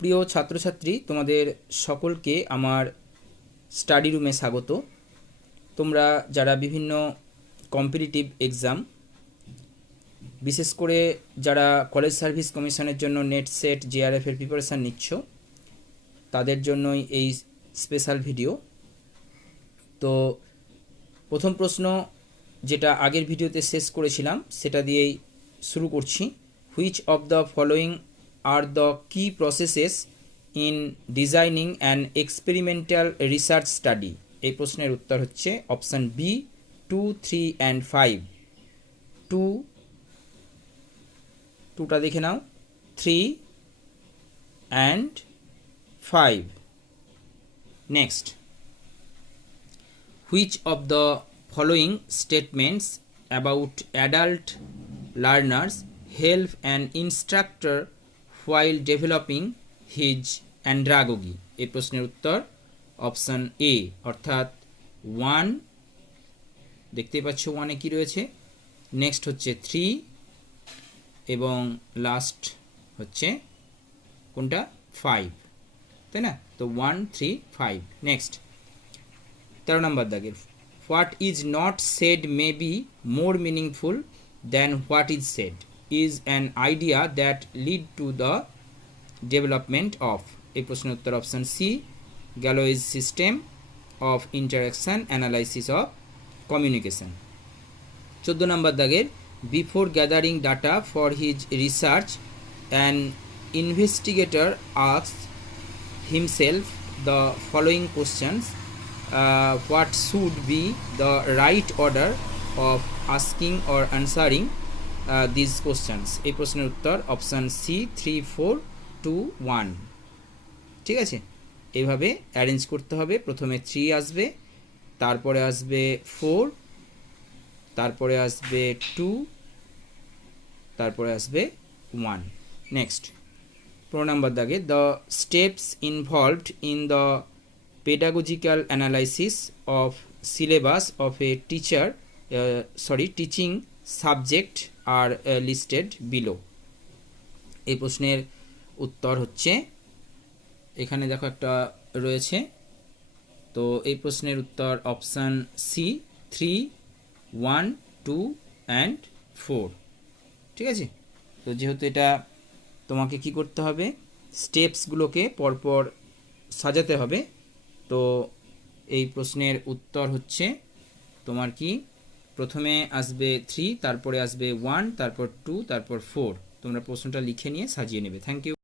প্রিয় ছাত্রছাত্রী, তোমাদের সকলকে আমার স্টাডি রুমে স্বাগত। তোমরা যারা বিভিন্ন কম্পিটিটিভ এক্সাম, বিশেষ করে যারা কলেজ সার্ভিস কমিশনের জন্য নেট সেট জেআরএফের প্রিপারেশান নিচ্ছ, তাদের জন্যই এই স্পেশাল ভিডিও। তো প্রথম প্রশ্ন, যেটা আগের ভিডিওতে শেষ করেছিলাম, সেটা দিয়েই শুরু করছি। Which of the following are the key processes in designing an experimental research study? এই প্রশ্নের উত্তর হচ্ছে অপশান বি, 2, 3 and 5। টুটা দেখে নাও, 3 and 5। Next, which of the following statements about adult learners help an instructor while developing his andragogy? এই প্রশ্নের উত্তর option A, অর্থাৎ 1 দেখতে পাচ্ছ, 1-এ কি রয়েছে, নেক্সট হচ্ছে 3 এবং লাস্ট হচ্ছে কোনটা, 5, তাই না? তো 1, 3, 5। নেক্সট 13 নম্বর দাগের, what is not said may be more meaningful than what is said is an idea that lead to the development of? এই প্রশ্নের উত্তর option C, Galloway's system of interaction analysis of communication. 14 নম্বর দাগের, before gathering data for his research an investigator asks himself the following questions. What should be the right order of asking or answering these questions? এই প্রশ্নের উত্তর option C, 3, 4, 2, 1। ঠিক আছে, এইভাবে arrange করতে হবে। প্রথমে 3 আসবে, তারপরে আসবে 4, তারপরে আসবে 2, তারপরে আসবে 1। নেক্সট 15 নম্বর দাগে, the steps involved in the pedagogical analysis of syllabus of a teaching subject are listed below. এই প্রশ্নের উত্তর হচ্ছে, এখানে দেখো একটা রয়েছে, তো এই প্রশ্নের উত্তর অপশান সি, 3, 1, 2 and 4। ঠিক আছে, তো যেহেতু এটা তোমাকে কি করতে হবে, স্টেপসগুলোকে পরপর সাজাতে হবে, তো এই প্রশ্নের উত্তর হচ্ছে তোমার কি, প্রথমে আসবে 3, তারপরে আসবে 1, তারপর 2, তারপর 4। তোমরা প্রশ্নটা লিখে নিয়ে সাজিয়ে নেবে। Thank you.